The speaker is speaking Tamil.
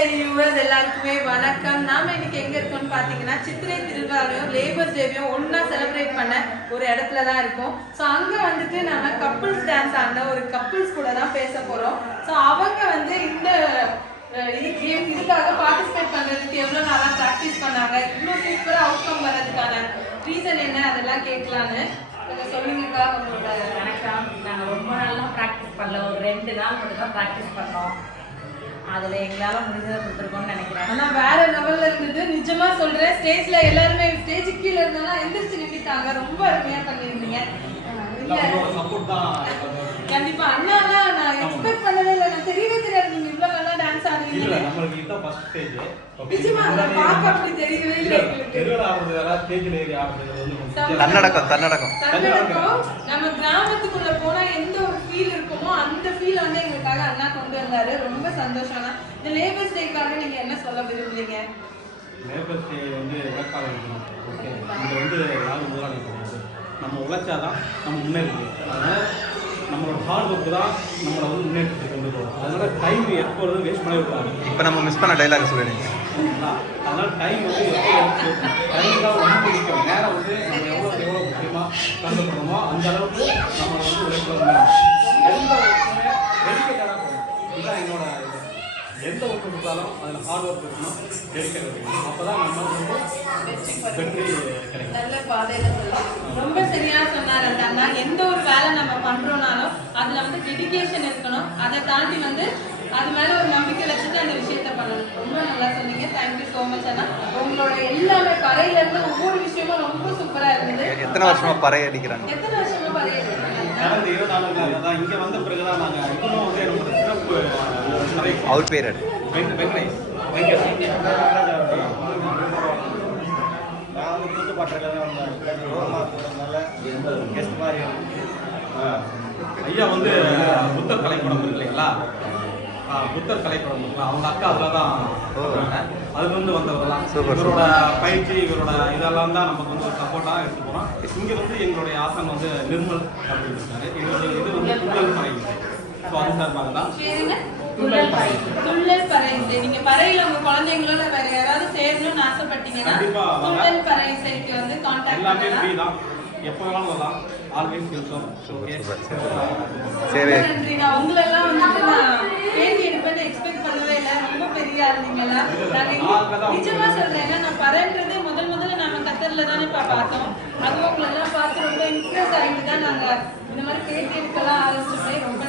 டைரி வியூவர்ஸ் எல்லாருக்குமே வணக்கம். நாம இன்னைக்கு எங்க இருக்கோம்னு பாத்தீங்கன்னா சித்திரை திருவிழாவையும் லேபர் டேவையும் ஒன்னா செலிப்ரேட் பண்ண ஒரு இடத்துல தான் இருக்கும். ஸோ அங்க வந்துட்டு நம்ம கப்புள்ஸ் டான்ஸ் ஆன ஒரு கப்புள்ஸ் கூட தான் பேச போறோம். ஸோ அவங்க வந்து இந்த இதுக்கு இதுக்காக பார்ட்டிசிபேட் பண்ணுறதுக்கு எவ்வளோ நாளாக ப்ராக்டிஸ் பண்ணாங்க? இவ்வளோ சூப்பராக அவுட்கம் வர்றதுக்கான ரீசன் என்ன? அதெல்லாம் கேட்கலான்னு. கொஞ்சம் சொல்லுங்கக்கா உங்களோட வணக்கம். நாங்கள் ரொம்ப நாளாக ப்ராக்டிஸ் பண்ணல. ஒரு ரெண்டு நாள் மட்டும் தான் ப்ராக்டிஸ் பண்ணோம். அதில் எங்களால் முடிஞ்சதை கொடுத்துருக்கோம்னு நினைக்கிறேன். ஆனா வேற லெவல்ல இருந்தது நிஜமா சொல்றேன் ஸ்டேஜ்ல எல்லாருமே ஸ்டேஜ் கீழ இருந்தாலும் எந்திரிச்சு நின்றுட்டாங்க ரொம்ப அருமையா பண்ணிருந்தீங்க அஹ் இல்ல, சப்போர்ட் தான் கண்டிப்பா. அண்ணாலாம் நான் எக்ஸ்பெக்ட் பண்ணவே இல்லை. நான் தெரியவே தெரியாது. நீங்க இவ்வளவு நல்லா டான்ஸ் இல்ல ஆடுவீங்க நம்மளுக்கு இதுதான் ஃபர்ஸ்ட் ஸ்டேஜ் நிஜமா அதை பார்க்க அப்படி தெரியவே இல்லை எங்களுக்கு. திருவிழா ஆடுறது யாராவது ஸ்டேஜ்ல ஏறி ஆடுறது தன்னடக்கம் தன்னடக்கம் தன்னடக்கம் நம்ம கிராமத்துக்குள்ள போனா எந்த ஒரு ஃபீல் இருக்குமோ அந்த ஃபீல் வந்து எங்களுக்காக அண்ணா கொண்டு வந்தாரு ரொம்ப சந்தோஷம். தான் இந்த லேபர்ஸ் டேக்காக நீங்க என்ன சொல்ல விரும்புறீங்க? லேபர் ஸ்டே வந்து இருக்கணும் ஓகே. இங்க வந்து யாரும் முதலாளி கிடையாது நம்ம உழைச்சாதான் நம்ம முன்னேற முடியும் அதனால நம்மளோட ஹார்ட் ஒர்க் தான் நம்மளை வந்து முன்னேற்றத்துக்கு கொண்டு போகும். அதனால டைம் எப்பொழுதும் வேஸ்ட் பண்ணவே கூடாது. இப்போ நம்ம மிஸ் பண்ண டைலாக் சொல்லிடுங்க? அதனால டைம் வந்து டைம் தான் ரொம்ப முக்கியம். நேரம் வந்து நம்ம எவ்வளோ எவ்வளோ முக்கியமாக கண்டுபிடிக்கணுமோ அந்த அளவுக்கு நம்ம வந்து உழைக்க எந்த ஒர்க் கொடுத்தாலும் அதில் ஹார்ட் ஒர்க் இருக்கணும் டெடிக்கேட் இருக்கணும். அப்போ தான் நம்ம வந்து வெற்றி கிடைக்கும். நல்ல பாதையில சொல்லலாம். ரொம்ப சரியா சொன்னார் அந்த அண்ணா. எந்த ஒரு வேலை நம்ம பண்றோம்னாலும் அதுல வந்து டெடிகேஷன் இருக்கணும். அதை தாண்டி வந்து அது மேல ஒரு நம்பிக்கை வச்சுட்டு அந்த விஷயத்த பண்ணணும். ரொம்ப நல்லா சொன்னீங்க. தேங்க்யூ ஸோ மச் அண்ணா. உங்களோட எல்லாமே பறையில இருந்து ஒவ்வொரு விஷயமும் ரொம்ப சூப்பரா இருந்தது. எத்தனை வருஷமா பறை அடிக்கிறாங்க? எத்தனை வருஷமா பறைய கடந்த இருபது நாளுங்க தான் இங்கே வந்த பிறகு தான் நாங்கள் இன்னும் வந்து என்னோட சிறப்பு அவுட் பீரியட் வெங்க. நான் வந்து கூட்டுப்பாட்டில் நல்ல கெஸ்ட் மாதிரி. ஐயா வந்து புத்தர் கலைப்படம் இருக்கு இல்லைங்களா? புத்தர் கலைப்படம் அவங்க அக்கா அதில் தான் பண்றாங்க. அதுல இருந்து வந்தவர் தான் Super, இவரோட பயிற்சி இவரோட இதெல்லாம் தான் நமக்கு வந்து சப்போர்ட்டாக எடுத்து போகிறோம் இங்கே வந்து எங்களுடைய ஆசன் வந்து நிர்மல் அப்படின்னு இருக்காரு எங்களுடைய இது வந்து துள்ளல் பறை. ஸோ அது சார்பாக தான். துள்ளல் பறை. துள்ளல் பறை. இசை நீங்க பறையில உங்க குழந்தைங்களோட வேற யாராவது சேரணும்னு ஆசைப்பட்டீங்கன்னா. துள்ளல் பறை இசைக்கு வந்து கான்டாக்ட் எல்லாமே ஃப்ரீ தான். எப்போ வேணாலும் வரலாம். ஆல்வேஸ் வெல்கம் ஓகே சரி ரொம்ப நன்றி நான் உங்களெல்லாம் வந்துட்டு நான் பேட்டி எடுப்பேன்னு எக்ஸ்பெக்ட் பண்ணவே இல்லை. ரொம்ப பெரிய ஆள் நீங்கெல்லாம். நாங்க இங்க- நிஜமா சொல்றேன் ஏன்னா நான் பறன்றதே முதல் தானே இப்ப பார்த்தோம். அதுவும் உங்களெல்லாம் பார்த்து ரொம்ப இம்ப்ரெஸ் ஆகிட்டு தான் நாங்க இந்த மாதிரி பேட்டி இருக்கலாம் ஆரம்பிச்சோமே. ரொம்ப